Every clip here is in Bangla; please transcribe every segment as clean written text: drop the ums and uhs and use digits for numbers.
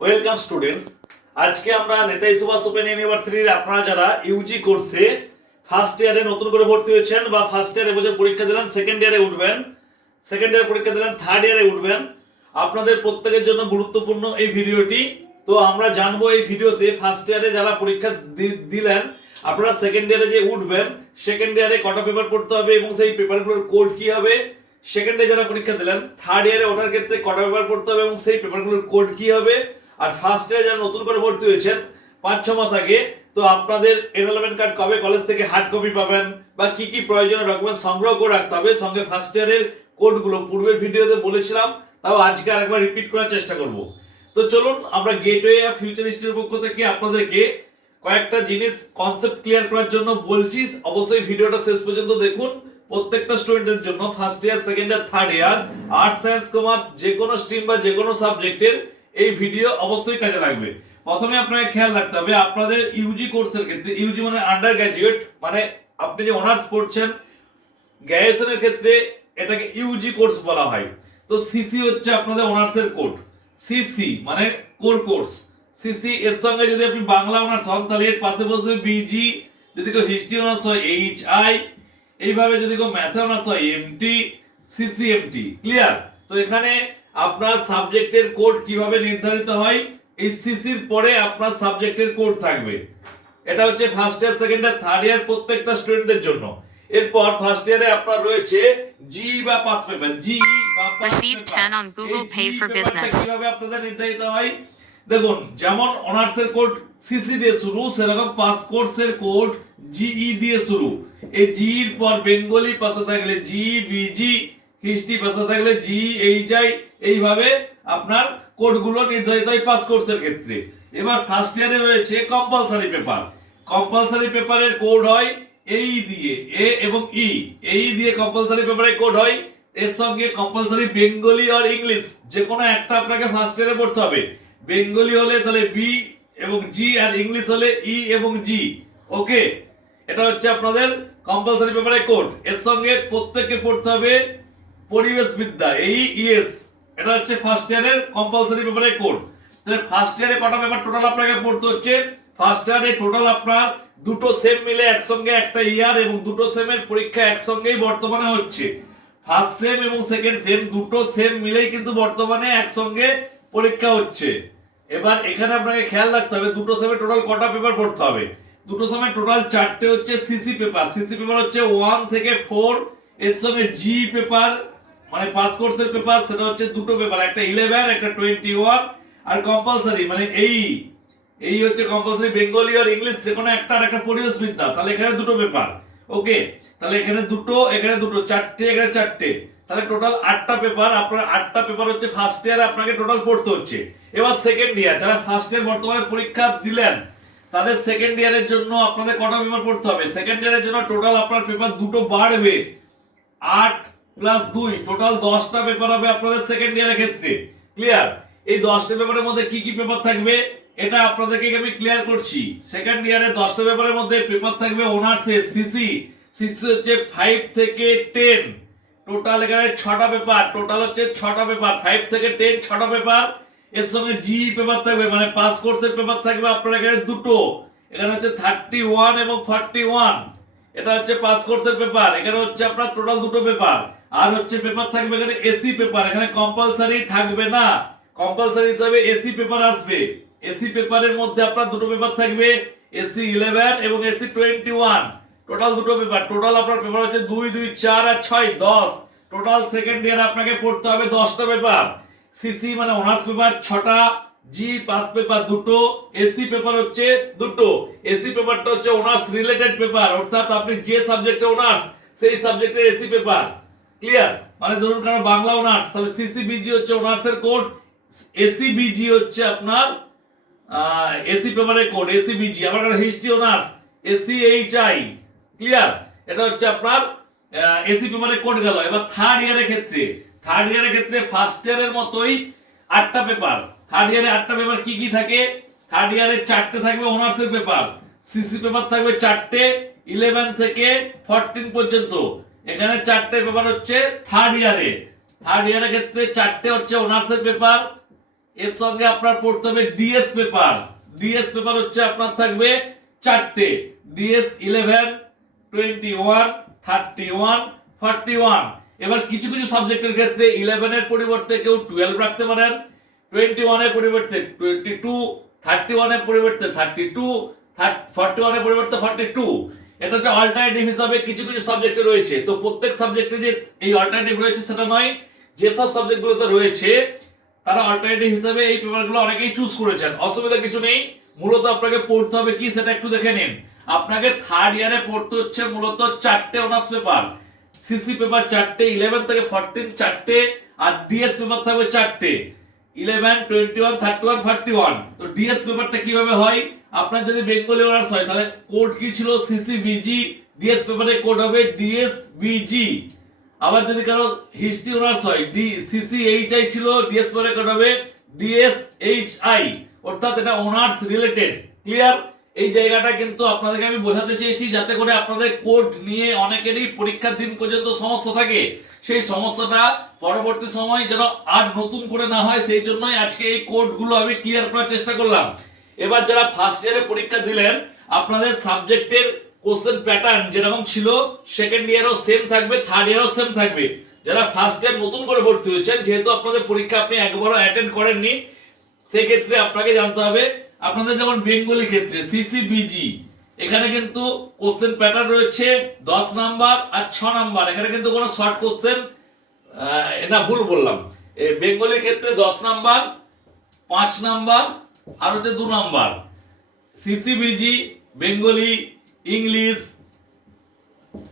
Welcome students. আজকে আমরা নেতাজি সুভাষ ওপেন ইউনিভার্সিটির আপনারা যারা ইউজি কোর্সে ফার্স্ট ইয়ারে নতুন করে ভর্তি হয়েছেন বা ফার্স্ট ইয়ারে বছর পরীক্ষা দিলেন, সেকেন্ড ইয়ারে উঠবেন, সেকেন্ড ইয়ারে পরীক্ষা দিলেন, থার্ড ইয়ারে উঠবেন, আপনাদের প্রত্যেকের জন্য গুরুত্বপূর্ণ এই ভিডিওটি। তো আমরা জানবো এই ভিডিওতে ফার্স্ট ইয়ারে যারা পরীক্ষা দিলেন, আপনারা সেকেন্ড ইয়ারে যে উঠবেন, সেকেন্ড ইয়ারে কটা পেপার পড়তে হবে এবং সেই পেপারগুলোর কোড কি হবে। সেকেন্ডে যারা পরীক্ষা দিলেন, থার্ড ইয়ারে ওঠার ক্ষেত্রে কটা পেপার পড়তে হবে এবং সেই পেপারগুলোর কোড কি হবে। আর ফার্স্ট ইয়ারে যারা নতুন করে ভর্তি হয়েছেন 5-6 মাস আগে, তো আপনাদের এনরোলমেন্ট কার্ড কবে কলেজ থেকে হার্ড কপি পাবেন বা কি কি প্রয়োজনীয় ডকুমেন্ট সংগ্রহ করে রাখতে হবে, সঙ্গে ফার্স্ট ইয়ারের কোডগুলো পূর্বের ভিডিওতে বলেছিলাম, তাও আজকে আরেকবার রিপিট করার চেষ্টা করব। তো চলুন আমরা গেটওয়ে অফ ফিউচার হিস্ট্রির পক্ষ থেকে আপনাদেরকে কয়েকটা জিনিস কনসেপ্ট ক্লিয়ার করার জন্য বলছি। অবশ্যই ভিডিওটা শেষ পর্যন্ত দেখুন। প্রত্যেকটা স্টুডেন্টের জন্য first year, second year, third year, arts, science, commerce, যে কোনো স্ট্রিম বা যে কোনো সাবজেক্টের এই ভিডিও অবশ্যই কাজে লাগবে। প্রথমে আপনাকে খেয়াল রাখতে হবে আপনাদের ইউজি কোর্সের ক্ষেত্রে, ইউজি মানে আন্ডার গ্র্যাজুয়েট, মানে আপনি যে অনার্স পড়ছেন, গ্র্যাজুয়েশনের ক্ষেত্রে এটাকে ইউজি কোর্স বলা হয়। তো সিসি হচ্ছে আপনাদের অনার্সের কোড, সিসি মানে কোর কোর্স। সিসি এর সঙ্গে যদি আপনি বাংলা অনার্স হন তাহলে এর পাশে বসবে বিজি, যদি কেউ হিস্ট্রি অনার্স হয় এইচআই, এইভাবে যদি কেউ ম্যাথে অনার্স হয় এমটি, সিসিএমটি। ক্লিয়ার? তো এখানে আপনার সাবজেক্টের কোড কিভাবে নির্ধারিত হয়, এই সিসির পরে আপনার সাবজেক্টের কোড থাকবে। এটা হচ্ছে first year, second year, third year প্রত্যেকটা স্টুডেন্টদের জন্য। এরপর ফার্স্ট ইয়ারে আপনার রয়েছে জি বা পাস পেপার, জি বা pass Receive 10 on Google Pay for Business. কিভাবে আপনাদের নির্ধারিত হয় দেখুন, যেমন অনার্সের কোড সিসি দিয়ে শুরু, সেরকম পাস কোর্সের কোড জিই দিয়ে শুরু। এই জি এর পর বেঙ্গলি পাশে থাকলে জি, বিজি, হিস্ট্রি পাশে থাকলে জি, এইচআই, এইভাবে আপনার কোডগুলো নির্ধারিত হয় পাস কোর্সের ক্ষেত্রে। এবার ফার্স্ট ইয়ারে রয়েছে কম্পালসারি পেপার। কম্পালসারি পেপারের কোড হয় এই দিয়ে, এ এবং ই, এই দিয়ে কম্পালসারি পেপারের কোড হয়। এর সঙ্গে কম্পালসারি বেঙ্গলি আর ইংলিশ যে কোনো একটা আপনাকে ফার্স্ট ইয়ারে পড়তে হবে। বেঙ্গলি হলে তাহলে বি এবং জি, আর ইংলিশ হলে ই এবং জি। ওকে, এটা হচ্ছে আপনাদের কম্পালসারি পেপারের কোড। এর সঙ্গে প্রত্যেককে পড়তে হবে পরিবেশ বিদ্যা, এই ইএস। এটা হচ্ছে ফার্স্ট ইয়ারের কম্পালসারি পেপারের কোড। তাহলে ফার্স্ট ইয়ারে কটা পেপার টোটাল আপনাকে পড়তে হচ্ছে? ফার্স্ট ইয়ারে টোটাল আপনার দুটো সেম মিলে একসঙ্গে একটা ইয়ার এবং দুটো সেমের পরীক্ষা একসঙ্গেই বর্তমানে হচ্ছে। ফার্স্ট সেম এবং সেকেন্ড সেম দুটো সেম মিলেই কিন্তু বর্তমানে একসঙ্গে পরীক্ষা হচ্ছে। এবার এখানে আপনাকে খেয়াল রাখতে হবে দুটো সেমে টোটাল কটা পেপার পড়তে হবে। দুটো সেমে টোটাল 4টে হচ্ছে সিসি পেপার। সিসি পেপার হচ্ছে 1 থেকে 4। এর সঙ্গে জি পেপার মানে পাস কোর্সের পেপার, সেটা হচ্ছে দুটো পেপার, একটা 11 একটা 21। আর কম্পালসারি মানে এই হচ্ছে কম্পালসারি বেঙ্গলি আর ইংলিশ যে কোনো একটা, আর একটা পরিবেশ বিদ্যা। তাহলে এখানে দুটো পেপার। ওকে, তাহলে এখানে দুটো, এখানে দুটো, 4টে, এখানে 4টে, তাহলে টোটাল 8টা পেপার। আপনার 8টা পেপার হচ্ছে ফার্স্ট ইয়ারে আপনাকে টোটাল পড়তে হচ্ছে। এবার সেকেন্ড ইয়ার, যারা ফার্স্ট ইয়ার বর্তমানে পরীক্ষা দিলেন, তাদের সেকেন্ড ইয়ারের জন্য আপনাদের কটা পেপার পড়তে হবে? সেকেন্ড ইয়ারের জন্য টোটাল আপনার পেপার দুটো বাড়বে, 8 + 2 টোটাল 10টা পেপার হবে আপনাদের সেকেন্ড ইয়ারের ক্ষেত্রে। ক্লিয়ার? এই 10টা পেপারের মধ্যে কি কি পেপার থাকবে এটা আপনাদেরকে আমি ক্লিয়ার করছি। সেকেন্ড ইয়ারে 10টা পেপারের মধ্যে পেপার থাকবে অনার্সের সিসি। সিসি হচ্ছে 5 থেকে 10, টোটাল এখানে 6টা পেপার। টোটাল হচ্ছে 6টা পেপার, 5 থেকে 10 6টা পেপার। এর সঙ্গে জি পেপার থাকবে মানে পাস কোর্সের পেপার থাকবে আপনার এখানে দুটো। এখানে হচ্ছে 31 এবং 41, এটা হচ্ছে পাস কোর্সের পেপার। এখানে হচ্ছে আপনার টোটাল দুটো পেপার। আর হচ্ছে পেপার থাকবে এখানে এসি পেপার, এখানে কম্পালসারি থাকবে না, কম্পালসারি হিসাবে এসি পেপার আসবে। এসি পেপারের মধ্যে আপনার দুটো পেপার থাকবে, এসি 11 এবং এসি 21, টোটাল দুটো পেপার। টোটাল আপনার পেপার হচ্ছে 2 2 4 আর 6 10। টোটাল সেকেন্ড ইয়ার আপনাকে পড়তে হবে 10টা পেপার। সিসি মানে অনার্স পেপার 6টা, জি পাস পেপার দুটো, এসি পেপার হচ্ছে দুটো। এসি পেপারটা হচ্ছে অনার্স রিলেটেড পেপার, অর্থাৎ আপনি যে সাবজেক্টে অনার্স সেই সাবজেক্টের এসি পেপার। ক্লিয়ার? মানে ধরুন কারণ বাংলা অনার্স, তাহলে সিসি বিজি হচ্ছে অনার্সের কোড, এসি বিজি হচ্ছে আপনার এসি পেপারের কোড, এসি বিজি। আবার history honours AC HI. Clear? এটা হচ্ছে আপনার এসি পেপারের কোড গেল। এবার থার্ড ইয়ারের ক্ষেত্রে, থার্ড ইয়ারের ক্ষেত্রে ফার্স্ট ইয়ারের মতোই 8টা পেপার। থার্ড ইয়ারে 8টা পেপার কি কি থাকে? থার্ড ইয়ারে 4টে থাকবে অনার্সের পেপার, সিসি পেপার থাকবে 4টে, 11 থেকে 14 পর্যন্ত। এখানে 4টে পেপার হচ্ছে থার্ড ইয়ারে। থার্ড ইয়ারের ক্ষেত্রে 4টে হচ্ছে অনার্সের পেপার, এর সঙ্গে আপনার পড়তে হবে ডিএস পেপার। ডিএস পেপার হচ্ছে আপনার থাকবে 4টে, ডিএস 11, 21, 31, 41। এবার কিছু কিছু সাবজেক্টের ক্ষেত্রে 11 এর পরিবর্তে কেউ 12 রাখতে পারেন, 21 এর পরিবর্তে 22, 31 এর পরিবর্তে 32, 41 এর পরিবর্তে 42। এটা হচ্ছে অল্টারনেটিভ হিসাবে কিছু কিছু সাবজেক্টে রয়েছে। তো প্রত্যেক সাবজেক্টে যে এই অল্টারনেটিভ রয়েছে সেটা নয়, যেসব সাবজেক্টগুলোতে রয়েছে তারা অল্টারনেটিভ হিসাবে এই পেপারগুলো অনেকেই চুজ করেছেন, অসুবিধা কিছু নেই। মূলত আপনাকে পড়তে হবে কি সেটা একটু দেখে নিন। আপনাকে থার্ড ইয়ারে পড়তে হচ্ছে মূলত 4টে অনার্স পেপার, সিসি পেপার 4টে, 11 থেকে 14 4টে, আর ডিএস পেপার থাকবে 4টে, 11, 21, 31, 41। তো ডিএস পেপারটা কিভাবে হয়, আপনার যদি বেঙ্গলি অনার্স হয় তাহলে কোড কি ছিল সিসি বিজি, ডিএস পেপারে কোড হবে ডিএস বিজি। আবার যদি কারো হিস্ট্রি অনার্স হয় ডি সিসি এইচআই ছিল, ডিএস পেপারে কোড হবে ডিএস এইচআই, অর্থাৎ এটা অনার্স রিলেটেড। ক্লিয়ার? এই জায়গাটা কিন্তু আপনাদেরকে আমি বোঝাতে চেয়েছি যাতে করে আপনাদের কোড নিয়ে অনেকেরই পরীক্ষার দিন পর্যন্ত সমস্যা থাকে, সেই সমস্যাটা পরবর্তী সময় যেন আর নতুন করে না হয়, সেই জন্যই আজকে এই কোডগুলো আমি ক্লিয়ার করার চেষ্টা করলাম। এবার যারা ফার্স্ট ইয়ারে পরীক্ষা দিলেন, আপনাদের সাবজেক্টের কোশ্চেন প্যাটার্ন যেরকম ছিল সেকেন্ড ইয়ারও সেম থাকবে, থার্ড ইয়ারও সেম থাকবে। যারা ফার্স্ট ইয়ার নতুন করে ভর্তি হয়েছেন, যেহেতু আপনাদের পরীক্ষা আপনি একবারও অ্যাটেন্ড করেননি, সেক্ষেত্রে আপনাকে জানতে হবে আপনাদের যেমন বেঙ্গলি ক্ষেত্রে সিসিবিজি, এখানে কিন্তু কোশ্চেন প্যাটার্ন রয়েছে 10 নাম্বার আর 6 নাম্বার। এখানে কিন্তু কোনো শর্ট কোশ্চেন না, ভুল বললাম, বেঙ্গলির ক্ষেত্রে 10 নাম্বার, 5 নাম্বার আর হচ্ছে 2 নাম্বার। সিসিবিজি, বেঙ্গলি, ইংলিশ,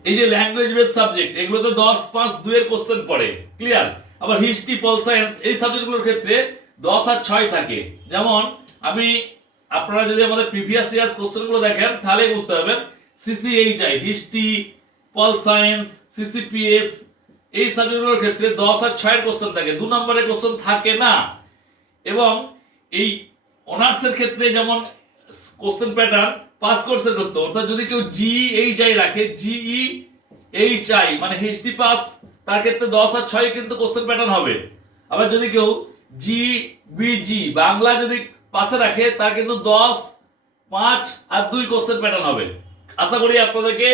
এই যে ল্যাঙ্গুয়েজ বেস সাবজেক্ট, এগুলোতে 10, 5, 2 এর কোশ্চেন পড়ে। ক্লিয়ার? আবার হিস্ট্রি, পল সায়েন্স এই সাবজেক্টগুলোর ক্ষেত্রে 10 আর 6 থাকে। যেমন আমি, আপনারা যদি আমাদের প্রিভিয়াস ইয়ার্স কোশ্চেনগুলো দেখেন তাহলে বুঝতে পারবেন, CCHI, history, pol science, CCPS এই সাবজেক্টগুলোর ক্ষেত্রে 10 আর 6 এর কোশ্চেন থাকে, 2 নম্বরের কোশ্চেন থাকে না। এবং এই অনার্সের ক্ষেত্রে যেমন কোশ্চেন প্যাটার্ন 5 কোর্সের করতে, অর্থাৎ যদি কেউ জিএইচআই রাখে, জিইএইচআই মানে হিস্ট্রি পাস, তার ক্ষেত্রে 10 আর 6 কিন্তু কোশ্চেন প্যাটার্ন হবে। আবার যদি কেউ জিবিজি বাংলা যদি পাশে রাখে, তার কিন্তু 10, 5 আর 2 কোশ্চেন প্যাটার্ন হবে। আশা করি আপনাদেরকে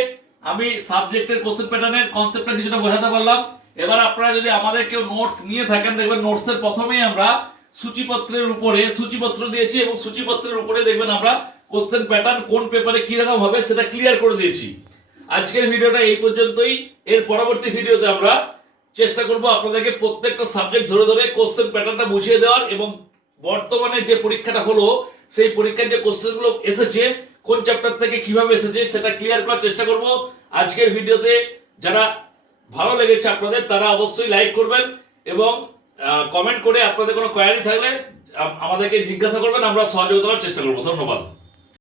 আমি সাবজেক্টের কোশ্চেন প্যাটার্নের কনসেপ্টটা কিছুটা বোঝাতে পারলাম। এবার আপনারা যদি আমাদের কেউ নোটস নিয়ে থাকেন, দেখবেন নোটসের প্রথমেই আমরা সূচিপত্রের উপরে সূচিপত্র দিয়েছি, এবং সূচিপত্রের উপরে দেখবেন আমরা কোশ্চেন প্যাটার্ন কোন পেপারে কি রকম হবে সেটা ক্লিয়ার করে দিয়েছি। আজকের ভিডিওটা এই পর্যন্তই। এর পরবর্তী ভিডিওতে আমরা চেষ্টা করব আপনাদেরকে প্রত্যেকটা সাবজেক্ট ধরে ধরে কোশ্চেন প্যাটার্নটা বুঝিয়ে দেওয়ার, এবং বর্তমানে যে পরীক্ষাটা হলো সেই পরীক্ষার যে কোশ্চেনগুলো এসেছে কোন চ্যাপ্টার থেকে কিভাবে এসেছে সেটা ক্লিয়ার করার চেষ্টা করব। আজকের ভিডিওতে যারা ভালো লেগেছে আপনাদের, তারা অবশ্যই লাইক করবেন এবং কমেন্ট করে আপনাদের কোনো কোয়ারি থাকলে আমাদেরকে জিজ্ঞাসা করবেন, আমরা সহযোগিতা করার চেষ্টা করব। ধন্যবাদ।